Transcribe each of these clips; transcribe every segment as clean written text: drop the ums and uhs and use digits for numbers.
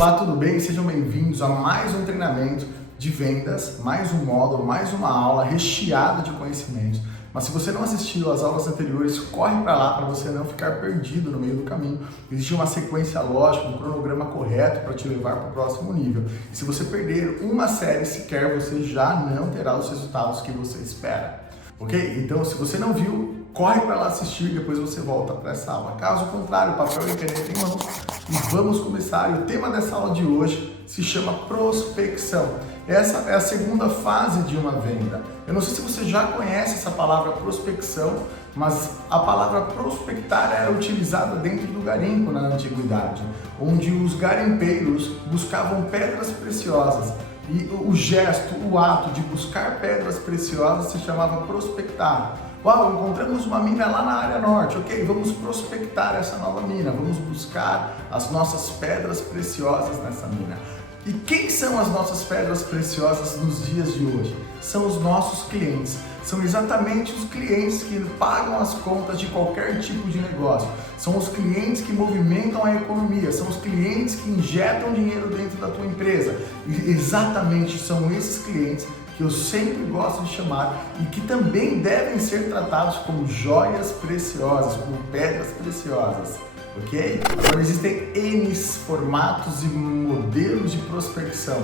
Olá, tudo bem? Sejam bem-vindos a mais um treinamento de vendas, mais um módulo, mais uma aula recheada de conhecimentos. Mas se você não assistiu às aulas anteriores, corre para lá para você não ficar perdido no meio do caminho. Existe uma sequência lógica, um cronograma correto para te levar para o próximo nível. E se você perder uma série sequer, você já não terá os resultados que você espera. Ok? Então, se você não viu, corre para lá assistir e depois você volta para essa aula. Caso contrário, papel e caneta em mãos e vamos começar. E o tema dessa aula de hoje se chama prospecção. Essa é a segunda fase de uma venda. Eu não sei se você já conhece essa palavra prospecção, mas a palavra prospectar era utilizada dentro do garimpo na antiguidade, onde os garimpeiros buscavam pedras preciosas. E o gesto, o ato de buscar pedras preciosas se chamava prospectar. Uau, encontramos uma mina lá na área norte, ok, vamos prospectar essa nova mina, vamos buscar as nossas pedras preciosas nessa mina. E quem são as nossas pedras preciosas nos dias de hoje? São os nossos clientes. São exatamente os clientes que pagam as contas de qualquer tipo de negócio. São os clientes que movimentam a economia. São os clientes que injetam dinheiro dentro da tua empresa. E exatamente são esses clientes que eu sempre gosto de chamar e que também devem ser tratados como joias preciosas, como pedras preciosas. Ok? Agora existem N formatos e modelos de prospecção.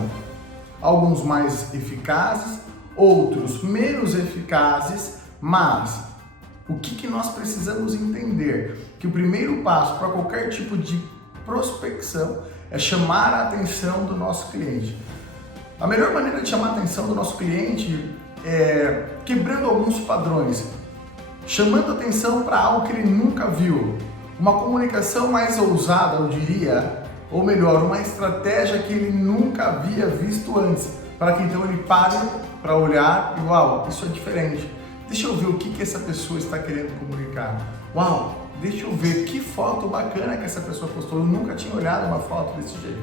Alguns mais eficazes, outros menos eficazes, mas o que nós precisamos entender? Que o primeiro passo para qualquer tipo de prospecção é chamar a atenção do nosso cliente. A melhor maneira de chamar a atenção do nosso cliente é quebrando alguns padrões, chamando a atenção para algo que ele nunca viu. Uma comunicação mais ousada, eu diria, ou melhor, uma estratégia que ele nunca havia visto antes, para que então ele pare para olhar e uau, isso é diferente. Deixa eu ver o que essa pessoa está querendo comunicar. Uau, deixa eu ver que foto bacana que essa pessoa postou, eu nunca tinha olhado uma foto desse jeito.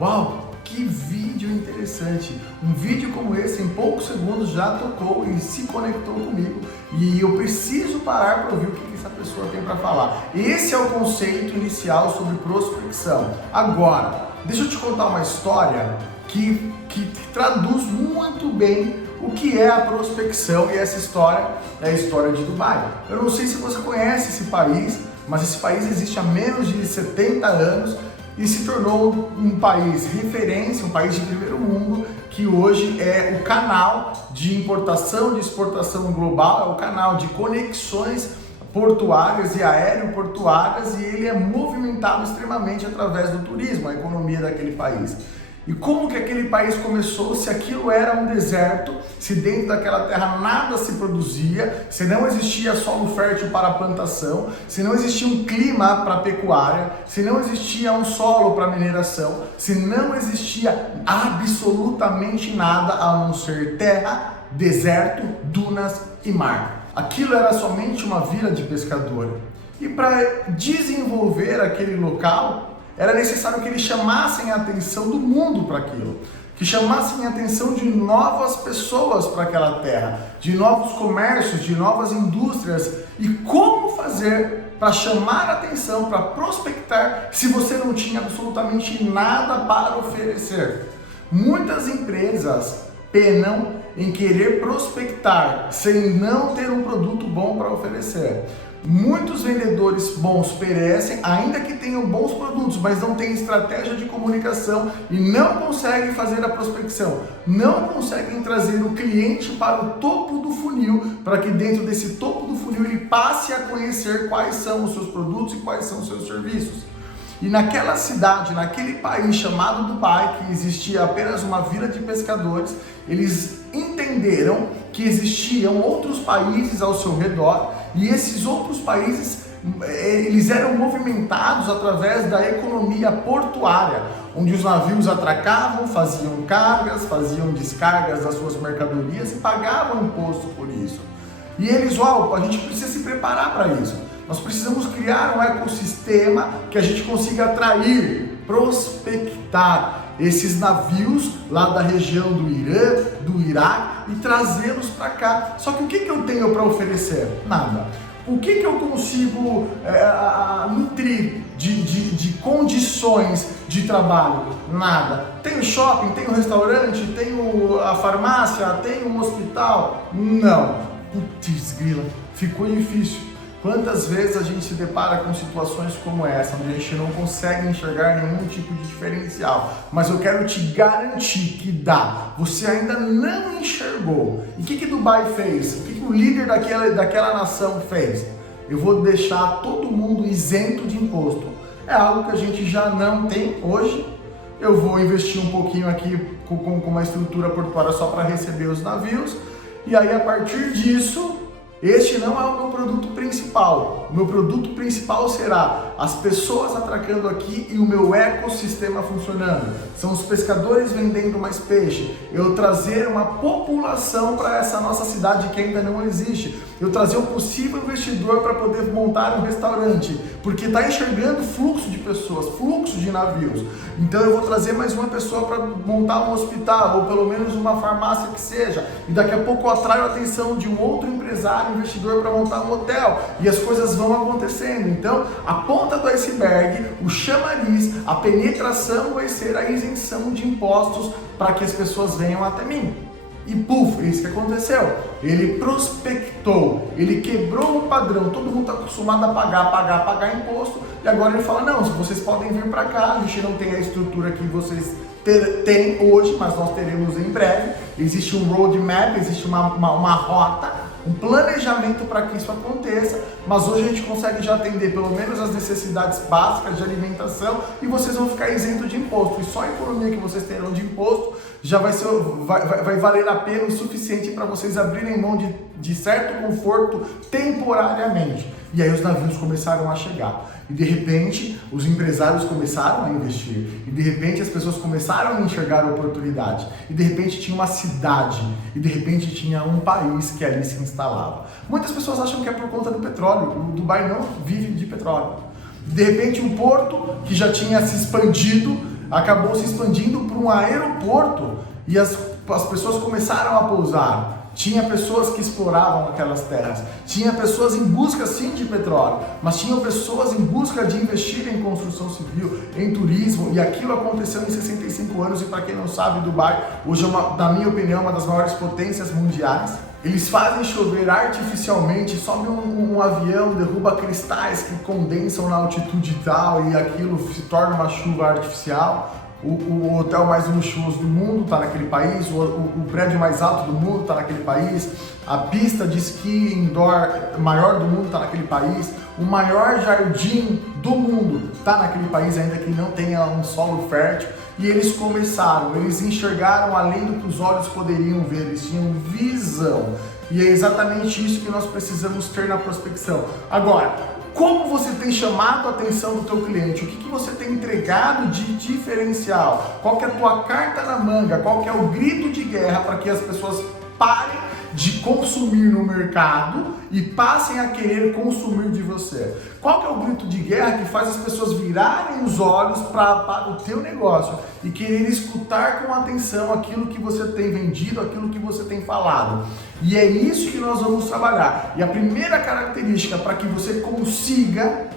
Uau, que vídeo interessante! Um vídeo como esse, em poucos segundos, já tocou e se conectou comigo e eu preciso parar para ouvir o que essa pessoa tem para falar. Esse é o conceito inicial sobre prospecção. Agora, deixa eu te contar uma história que traduz muito bem o que é a prospecção e essa história é a história de Dubai. Eu não sei se você conhece esse país, mas esse país existe há menos de 70 anos e se tornou um país referência, um país de primeiro mundo, que hoje é o canal de importação e exportação global, é o canal de conexões portuárias e aeroportuárias e ele é movimentado extremamente através do turismo, a economia daquele país. E como que aquele país começou, se aquilo era um deserto, se dentro daquela terra nada se produzia, se não existia solo fértil para a plantação, se não existia um clima para a pecuária, se não existia um solo para a mineração, se não existia absolutamente nada a não ser terra, deserto, dunas e mar. Aquilo era somente uma vila de pescador. E para desenvolver aquele local, era necessário que eles chamassem a atenção do mundo para aquilo, que chamassem a atenção de novas pessoas para aquela terra, de novos comércios, de novas indústrias. E como fazer para chamar a atenção, para prospectar, se você não tinha absolutamente nada para oferecer? Muitas empresas penam em querer prospectar sem não ter um produto bom para oferecer. Muitos vendedores bons perecem, ainda que tenham bons produtos, mas não têm estratégia de comunicação e não conseguem fazer a prospecção, não conseguem trazer o cliente para o topo do funil, para que dentro desse topo do funil ele passe a conhecer quais são os seus produtos e quais são os seus serviços. E naquela cidade, naquele país chamado Dubai, que existia apenas uma vila de pescadores, eles entenderam que existiam outros países ao seu redor e esses outros países eles eram movimentados através da economia portuária, onde os navios atracavam, faziam cargas, faziam descargas das suas mercadorias e pagavam imposto por isso. E eles, a gente precisa se preparar para isso. Nós precisamos criar um ecossistema que a gente consiga atrair, prospectar esses navios lá da região do Irã, do Iraque e trazê-los para cá. Só que o que eu tenho para oferecer? Nada. O que eu consigo nutrir de condições de trabalho? Nada. Tenho shopping, tenho restaurante, tenho a farmácia, tenho um hospital? Não. Putz, grila, ficou difícil. Quantas vezes a gente se depara com situações como essa, onde a gente não consegue enxergar nenhum tipo de diferencial, mas eu quero te garantir que dá. Você ainda não enxergou. E o que Dubai fez? O que o líder daquela nação fez? Eu vou deixar todo mundo isento de imposto. É algo que a gente já não tem hoje. Eu vou investir um pouquinho aqui com uma estrutura portuária só para receber os navios. E aí, a partir disso, este não é o meu produto principal. O meu produto principal será as pessoas atracando aqui e o meu ecossistema funcionando. São os pescadores vendendo mais peixe. Eu trazer uma população para essa nossa cidade que ainda não existe. Eu trazer um possível investidor para poder montar um restaurante, porque está enxergando fluxo de pessoas, fluxo de navios. Então eu vou trazer mais uma pessoa para montar um hospital, ou pelo menos uma farmácia que seja. E daqui a pouco eu atraio a atenção de um outro empresário, investidor para montar um hotel. E as coisas vão acontecendo. Então a ponta do iceberg, o chamariz, a penetração vai ser a isenção de impostos para que as pessoas venham até mim. E puf, é isso que aconteceu. Ele prospectou, ele quebrou o padrão, todo mundo está acostumado a pagar imposto, e agora ele fala, não, vocês podem vir para cá, a gente não tem a estrutura que vocês têm hoje, mas nós teremos em breve. Existe um roadmap, existe uma rota, um planejamento para que isso aconteça, mas hoje a gente consegue já atender pelo menos as necessidades básicas de alimentação e vocês vão ficar isentos de imposto. E só a economia que vocês terão de imposto já vai valer a pena o suficiente para vocês abrirem mão de certo conforto temporariamente. E aí os navios começaram a chegar. E de repente os empresários começaram a investir. E de repente as pessoas começaram a enxergar a oportunidade. E de repente tinha uma cidade. E de repente tinha um país que ali se instalava. Muitas pessoas acham que é por conta do petróleo. O Dubai não vive de petróleo. De repente um porto que já tinha se expandido, acabou se expandindo para um aeroporto. E as pessoas começaram a pousar. Tinha pessoas que exploravam aquelas terras, tinha pessoas em busca sim de petróleo, mas tinham pessoas em busca de investir em construção civil, em turismo, e aquilo aconteceu em 65 anos. E para quem não sabe, Dubai hoje é, na minha opinião, uma das maiores potências mundiais. Eles fazem chover artificialmente, sobe um avião, derruba cristais que condensam na altitude tal e aquilo se torna uma chuva artificial. O hotel mais luxuoso do mundo está naquele país, o prédio mais alto do mundo está naquele país, a pista de esqui indoor maior do mundo está naquele país, o maior jardim do mundo está naquele país, ainda que não tenha um solo fértil. E eles começaram, eles enxergaram além do que os olhos poderiam ver, eles tinham visão. E é exatamente isso que nós precisamos ter na prospecção. Agora, como você tem chamado a atenção do teu cliente? O que você tem entregado de diferencial? Qual que é a tua carta na manga? Qual que é o grito de guerra para que as pessoas parem de consumir no mercado e passem a querer consumir de você? Qual que é o grito de guerra que faz as pessoas virarem os olhos para o teu negócio e querer escutar com atenção aquilo que você tem vendido, aquilo que você tem falado? E é isso que nós vamos trabalhar. E a primeira característica para que você consiga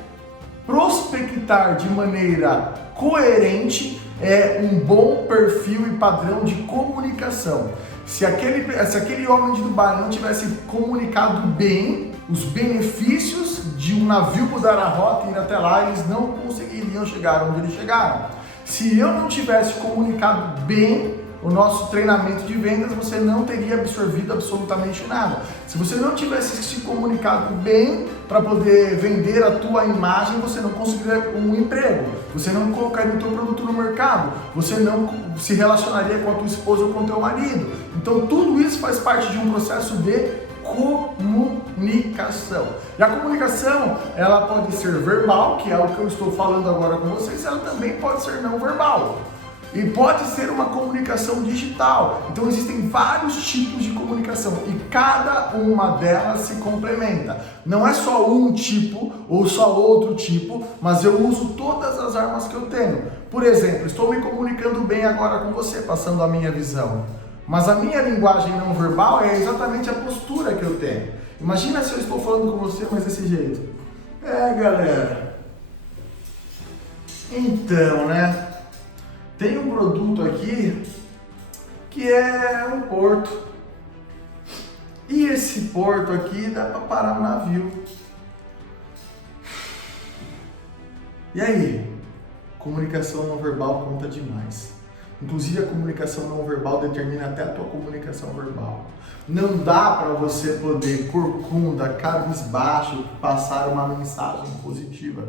prospectar de maneira coerente é um bom perfil e padrão de comunicação. Se aquele homem de Dubai não tivesse comunicado bem os benefícios de um navio mudar a rota e ir até lá, eles não conseguiriam chegar onde eles chegaram. Se eu não tivesse comunicado bem o nosso treinamento de vendas, você não teria absorvido absolutamente nada. Se você não tivesse se comunicado bem para poder vender a tua imagem, você não conseguiria um emprego, você não colocaria o teu produto no mercado, você não se relacionaria com a tua esposa ou com o teu marido. Então tudo isso faz parte de um processo de comunicação. E a comunicação, ela pode ser verbal, que é o que eu estou falando agora com vocês, ela também pode ser não verbal. E pode ser uma comunicação digital. Então existem vários tipos de comunicação e cada uma delas se complementa. Não é só um tipo ou só outro tipo, mas eu uso todas as armas que eu tenho. Por exemplo, estou me comunicando bem agora com você, passando a minha visão. Mas a minha linguagem não verbal é exatamente a postura que eu tenho. Imagina se eu estou falando com você, mas desse jeito. Galera. Então, né? Tem um produto aqui que é um porto. E esse porto aqui dá para parar um navio. E aí? Comunicação não verbal conta demais. Inclusive a comunicação não verbal determina até a tua comunicação verbal. Não dá para você poder, corcunda, cabisbaixo, passar uma mensagem positiva.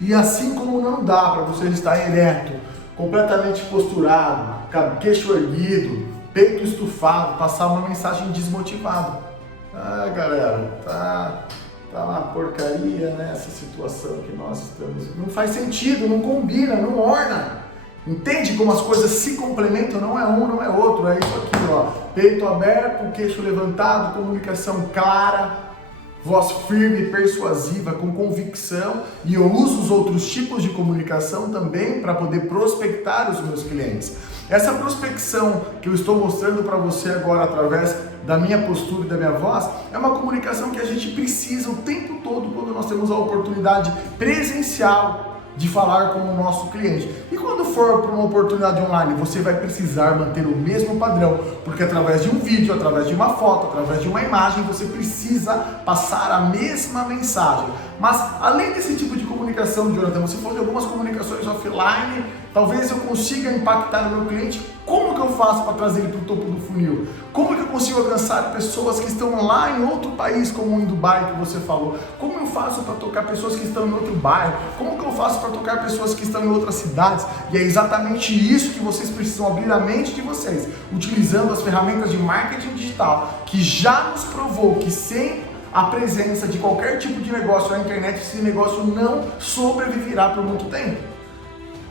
E assim como não dá para você estar ereto, completamente posturado, queixo erguido, peito estufado, passar uma mensagem desmotivada. Galera, tá uma porcaria, né, essa situação que nós estamos. Não faz sentido, não combina, não orna. Entende como as coisas se complementam? Não é um, não é outro. É isso aqui, ó. Peito aberto, queixo levantado, comunicação clara, voz firme, persuasiva, com convicção. E eu uso os outros tipos de comunicação também para poder prospectar os meus clientes. Essa prospecção que eu estou mostrando para você agora através da minha postura e da minha voz é uma comunicação que a gente precisa o tempo todo quando nós temos a oportunidade presencial de falar com o nosso cliente. E quando for para uma oportunidade online, você vai precisar manter o mesmo padrão, porque através de um vídeo, através de uma foto, através de uma imagem, você precisa passar a mesma mensagem. Mas além desse tipo de comunicação, Jonathan, você falou de algumas comunicações offline, talvez eu consiga impactar o meu cliente. Como que eu faço para trazer ele para o topo do funil? Como que eu consigo alcançar pessoas que estão lá em outro país, como em Dubai que você falou? Como eu faço para tocar pessoas que estão em outro bairro? Como que eu faço para tocar pessoas que estão em outras cidades? E é exatamente isso que vocês precisam abrir a mente de vocês, utilizando as ferramentas de marketing digital, que já nos provou que sem a presença de qualquer tipo de negócio na internet, esse negócio não sobreviverá por muito tempo.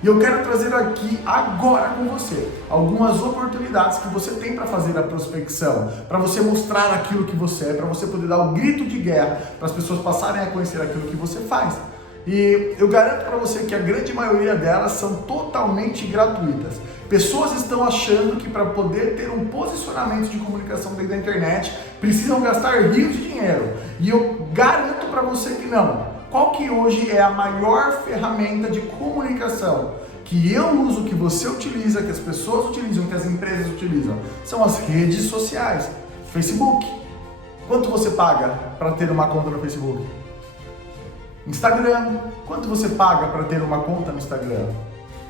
E eu quero trazer aqui agora com você algumas oportunidades que você tem para fazer a prospecção, para você mostrar aquilo que você é, para você poder dar o grito de guerra, para as pessoas passarem a conhecer aquilo que você faz. E eu garanto para você que a grande maioria delas são totalmente gratuitas. Pessoas estão achando que para poder ter um posicionamento de comunicação dentro da internet precisam gastar rios de dinheiro. E eu garanto para você que não. Qual que hoje é a maior ferramenta de comunicação que eu uso, que você utiliza, que as pessoas utilizam, que as empresas utilizam? São as redes sociais. Facebook. Quanto você paga para ter uma conta no Facebook? Instagram. Quanto você paga para ter uma conta no Instagram?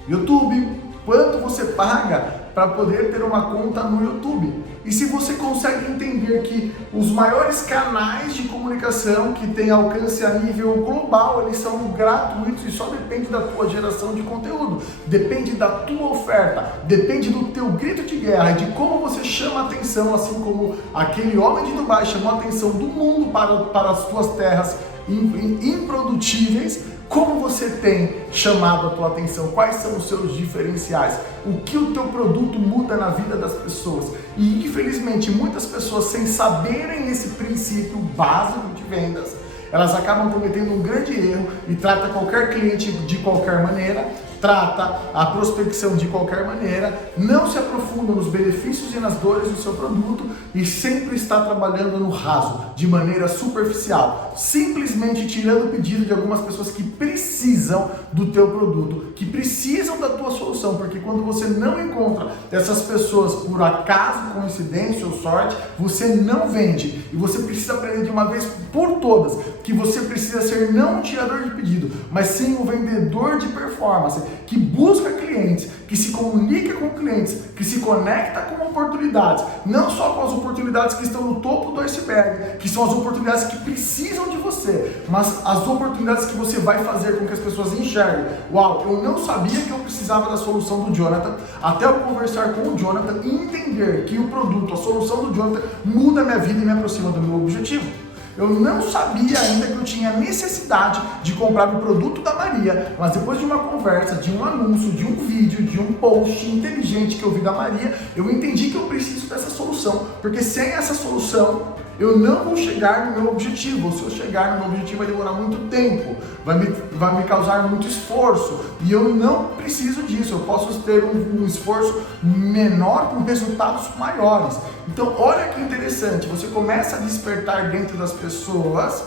YouTube. Quanto você paga para poder ter uma conta no YouTube? E se você consegue entender que os maiores canais de comunicação que têm alcance a nível global, eles são gratuitos e só depende da tua geração de conteúdo, depende da tua oferta, depende do teu grito de guerra, de como você chama a atenção, assim como aquele homem de Dubai chamou a atenção do mundo para as tuas terras improdutíveis. Como você tem chamado a tua atenção? Quais são os seus diferenciais? O que o teu produto muda na vida das pessoas? E infelizmente muitas pessoas, sem saberem esse princípio básico de vendas, elas acabam cometendo um grande erro e tratam qualquer cliente de qualquer maneira, trata a prospecção de qualquer maneira, não se aprofunda nos benefícios e nas dores do seu produto e sempre está trabalhando no raso, de maneira superficial, simplesmente tirando o pedido de algumas pessoas que precisam do teu produto, que precisam da tua solução, porque quando você não encontra essas pessoas por acaso, coincidência ou sorte, você não vende. E você precisa aprender de uma vez por todas que você precisa ser não um tirador de pedido, mas sim um vendedor de performance, que busca clientes, que se comunica com clientes, que se conecta com oportunidades, não só com as oportunidades que estão no topo do iceberg, que são as oportunidades que precisam de você, mas as oportunidades que você vai fazer com que as pessoas enxerguem. Uau, eu não sabia que eu precisava da solução do Jonathan, até eu conversar com o Jonathan e entender que o produto, a solução do Jonathan muda a minha vida e me aproxima do meu objetivo. Eu não sabia ainda que eu tinha necessidade de comprar o produto da Maria, mas depois de uma conversa, de um anúncio, de um vídeo, de um post inteligente que eu vi da Maria, eu entendi que eu preciso dessa solução, porque sem essa solução eu não vou chegar no meu objetivo. Ou se eu chegar no meu objetivo vai demorar muito tempo, vai me causar muito esforço. E eu não preciso disso, eu posso ter um esforço menor com resultados maiores. Então olha que interessante, você começa a despertar dentro das pessoas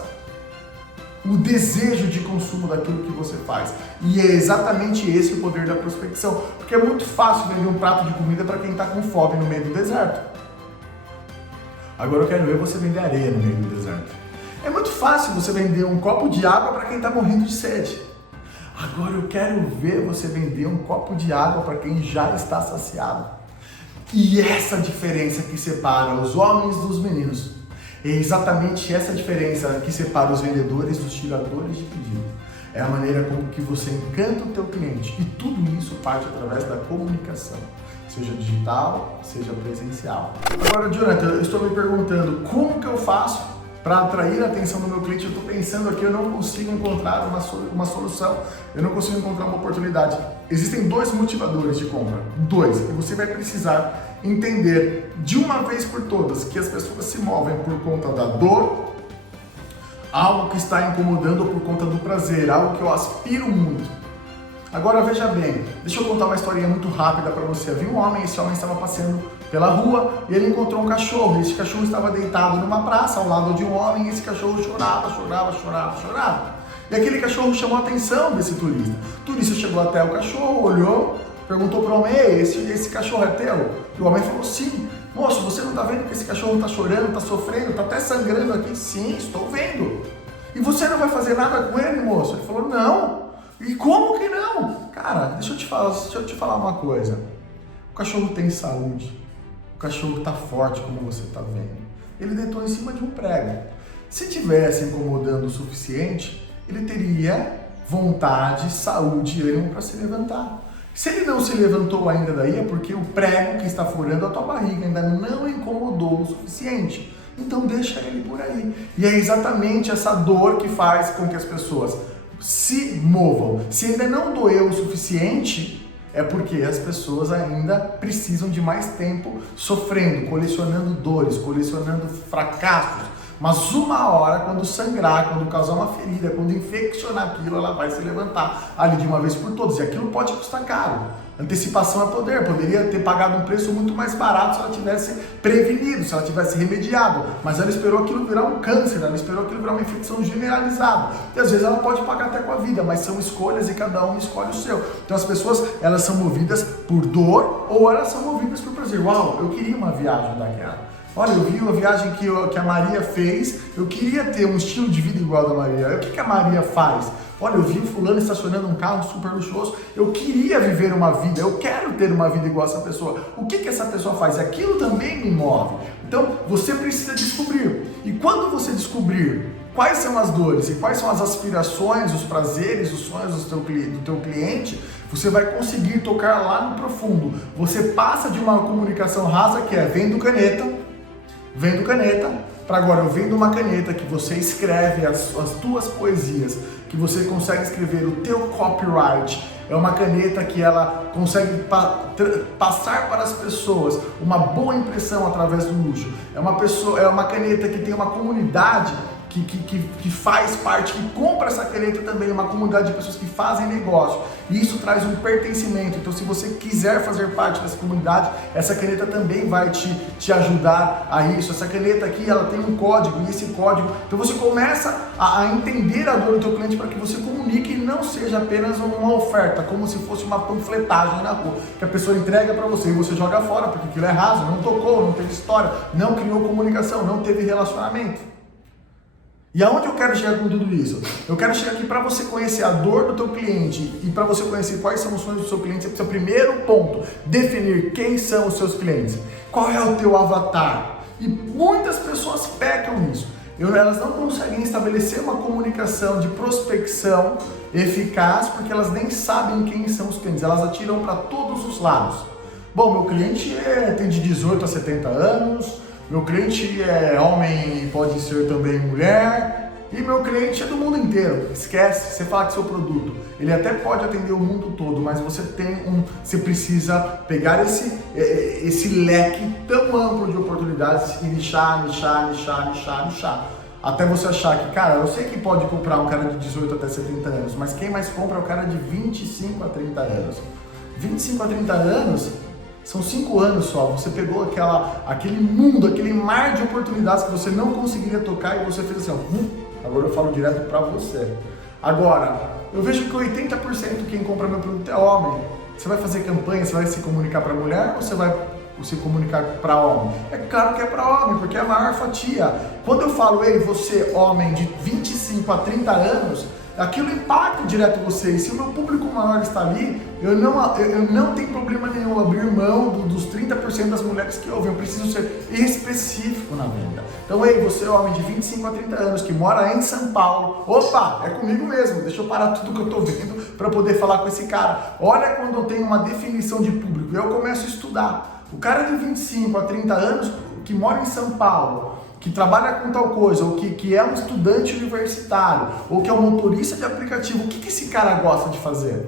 o desejo de consumo daquilo que você faz. E é exatamente esse o poder da prospecção. Porque é muito fácil vender um prato de comida para quem está com fome no meio do deserto. Agora eu quero ver você vender areia no meio do deserto. É muito fácil você vender um copo de água para quem está morrendo de sede. Agora eu quero ver você vender um copo de água para quem já está saciado. E essa diferença que separa os homens dos meninos. É exatamente essa diferença que separa os vendedores dos tiradores de pedido. É a maneira como que você encanta o teu cliente. E tudo isso parte através da comunicação. Seja digital, seja presencial. Agora, Jonathan, eu estou me perguntando como que eu faço para atrair a atenção do meu cliente. Eu estou pensando aqui, eu não consigo encontrar uma solução, eu não consigo encontrar uma oportunidade. Existem dois motivadores de compra, dois, e você vai precisar entender de uma vez por todas que as pessoas se movem por conta da dor, algo que está incomodando, ou por conta do prazer, algo que eu aspiro muito. Agora veja bem, deixa eu contar uma historinha muito rápida para você. Havia um homem, esse homem estava passeando pela rua e ele encontrou um cachorro. Esse cachorro estava deitado numa praça ao lado de um homem e esse cachorro chorava. E aquele cachorro chamou a atenção desse turista. O turista chegou até o cachorro, olhou, perguntou para o homem: ei, esse cachorro é teu? E o homem falou: sim. Moço, você não está vendo que esse cachorro está chorando, está sofrendo, está até sangrando aqui? Sim, estou vendo. E você não vai fazer nada com ele, moço? Ele falou: não. E como que não? Cara, deixa eu te falar uma coisa. O cachorro tem saúde. O cachorro está forte, como você está vendo. Ele deitou em cima de um prego. Se tivesse incomodando o suficiente, ele teria vontade, saúde e ânimo para se levantar. Se ele não se levantou ainda daí, é porque o prego que está furando a tua barriga ainda não incomodou o suficiente. Então deixa ele por aí. E é exatamente essa dor que faz com que as pessoas se movam. Se ainda não doeu o suficiente, é porque as pessoas ainda precisam de mais tempo sofrendo, colecionando dores, colecionando fracassos. Mas uma hora, quando sangrar, quando causar uma ferida, quando infeccionar aquilo, ela vai se levantar ali de uma vez por todas. E aquilo pode custar caro. Antecipação é poder. Poderia ter pagado um preço muito mais barato se ela tivesse prevenido, se ela tivesse remediado. Mas ela esperou aquilo virar um câncer, ela esperou aquilo virar uma infecção generalizada. E às vezes ela pode pagar até com a vida, mas são escolhas e cada um escolhe o seu. Então as pessoas, elas são movidas por dor ou elas são movidas por prazer. Uau, eu queria uma viagem daquela. Olha, eu vi a viagem que a Maria fez, eu queria ter um estilo de vida igual ao da Maria. O que a Maria faz? Olha, eu vi o fulano estacionando um carro super luxuoso, eu queria viver uma vida, eu quero ter uma vida igual a essa pessoa. O que essa pessoa faz? Aquilo também me move. Então, você precisa descobrir. E quando você descobrir quais são as dores e quais são as aspirações, os prazeres, os sonhos do teu cliente, você vai conseguir tocar lá no profundo. Você passa de uma comunicação rasa que é vendo caneta, para agora eu vendo uma caneta que você escreve as tuas poesias, que você consegue escrever o teu copyright. É uma caneta que ela consegue passar para as pessoas uma boa impressão através do luxo. É uma caneta que tem uma comunidade que faz parte, que compra essa caneta também, uma comunidade de pessoas que fazem negócio. E isso traz um pertencimento. Então, se você quiser fazer parte dessa comunidade, essa caneta também vai te ajudar a isso. Essa caneta aqui, ela tem um código, e esse código... Então, você começa a entender a dor do teu cliente para que você comunique e não seja apenas uma oferta, como se fosse uma panfletagem na rua, que a pessoa entrega para você e você joga fora, porque aquilo é raso, não tocou, não teve história, não criou comunicação, não teve relacionamento. E aonde eu quero chegar com tudo isso? Eu quero chegar aqui para você conhecer a dor do teu cliente e para você conhecer quais são os sonhos do seu cliente. Você precisa, primeiro ponto, definir quem são os seus clientes. Qual é o teu avatar? E muitas pessoas pecam nisso. Elas não conseguem estabelecer uma comunicação de prospecção eficaz porque elas nem sabem quem são os clientes. Elas atiram para todos os lados. Bom, meu cliente tem de 18 a 70 anos... Meu cliente é homem e pode ser também mulher. E meu cliente é do mundo inteiro. Esquece, você fala que seu produto, ele até pode atender o mundo todo, mas você precisa pegar esse leque tão amplo de oportunidades e nichar. Até você achar que, cara, eu sei que pode comprar um cara de 18 até 70 anos, mas quem mais compra é o cara de 25 a 30 anos. 25 a 30 anos são 5 anos só. Você pegou aquele mundo, aquele mar de oportunidades que você não conseguiria tocar e você fez assim, ó, agora eu falo direto pra você. Agora, eu vejo que 80% quem compra meu produto é homem. Você vai fazer campanha, você vai se comunicar pra mulher ou você vai se comunicar para homem? É claro que é para homem, porque é a maior fatia. Quando eu falo, ei, você homem de 25 a 30 anos, aquilo impacta direto você. E se o meu público maior está ali, eu não tenho problema nenhum abrir mão dos 30% das mulheres que ouvem. Eu preciso ser específico na venda. Então, ei, você homem de 25 a 30 anos que mora em São Paulo, opa, é comigo mesmo, deixa eu parar tudo que eu estou vendo para poder falar com esse cara. Olha quando eu tenho uma definição de público, eu começo a estudar. O cara de 25 a 30 anos que mora em São Paulo, que trabalha com tal coisa, ou que é um estudante universitário, ou que é um motorista de aplicativo, o que esse cara gosta de fazer?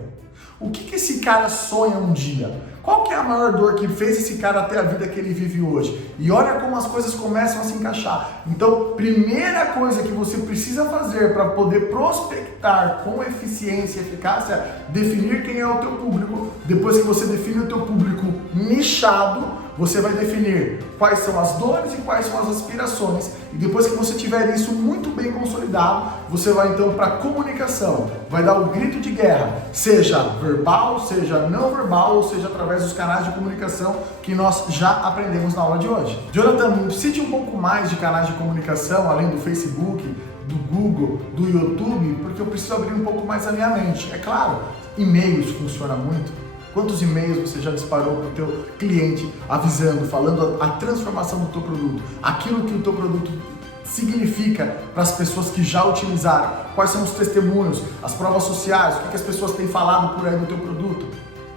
O que esse cara sonha um dia? Qual que é a maior dor que fez esse cara ter a vida que ele vive hoje? E olha como as coisas começam a se encaixar. Então, primeira coisa que você precisa fazer para poder prospectar com eficiência e eficácia, definir quem é o teu público. Depois que você define o teu público nichado, você vai definir quais são as dores e quais são as aspirações. E depois que você tiver isso muito bem consolidado, você vai então para a comunicação. Vai dar o grito de guerra, seja verbal, seja não verbal, ou seja através dos canais de comunicação que nós já aprendemos na aula de hoje. Jonathan, cite um pouco mais de canais de comunicação, além do Facebook, do Google, do YouTube, porque eu preciso abrir um pouco mais a minha mente. É claro, e-mails funciona muito. Quantos e-mails você já disparou para o teu cliente avisando, falando a transformação do teu produto, aquilo que o teu produto significa para as pessoas que já utilizaram, quais são os testemunhos, as provas sociais, o que as pessoas têm falado por aí do teu produto.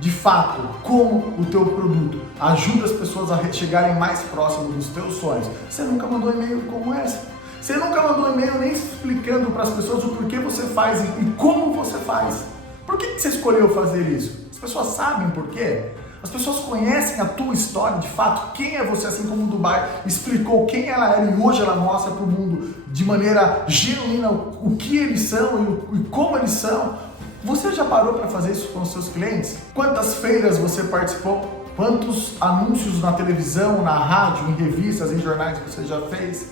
De fato, como o teu produto ajuda as pessoas a chegarem mais próximos dos teus sonhos. Você nunca mandou e-mail como esse. Você nunca mandou e-mail nem explicando para as pessoas o porquê você faz e como você faz. Por que você escolheu fazer isso? As pessoas sabem por quê? As pessoas conhecem a tua história de fato, quem é você, assim como o Dubai explicou quem ela era e hoje ela mostra para o mundo de maneira genuína o que eles são e como eles são. Você já parou para fazer isso com os seus clientes? Quantas feiras você participou? Quantos anúncios na televisão, na rádio, em revistas, em jornais você já fez?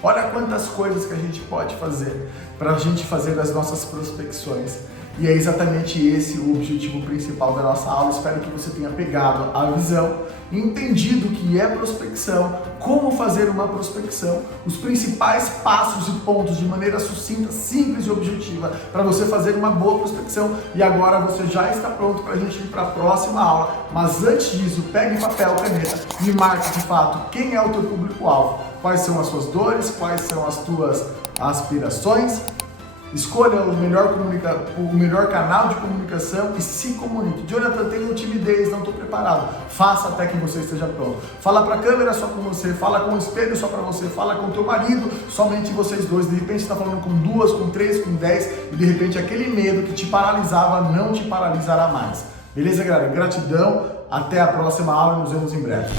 Olha quantas coisas que a gente pode fazer para a gente fazer as nossas prospecções. E é exatamente esse o objetivo principal da nossa aula. Espero que você tenha pegado a visão, entendido o que é prospecção, como fazer uma prospecção, os principais passos e pontos de maneira sucinta, simples e objetiva para você fazer uma boa prospecção. E agora você já está pronto para a gente ir para a próxima aula. Mas antes disso, pegue papel, caneta e marque de fato quem é o teu público-alvo, quais são as suas dores, quais são as tuas aspirações. Escolha o melhor canal de comunicação e se comunique. Jonathan, tenho timidez, não estou preparado. Faça até que você esteja pronto. Fala para a câmera só com você, fala com o espelho só para você, fala com o teu marido, somente vocês dois. De repente você está falando com 2, com 3, com 10 e de repente aquele medo que te paralisava não te paralisará mais. Beleza, galera? Gratidão, até a próxima aula e nos vemos em breve.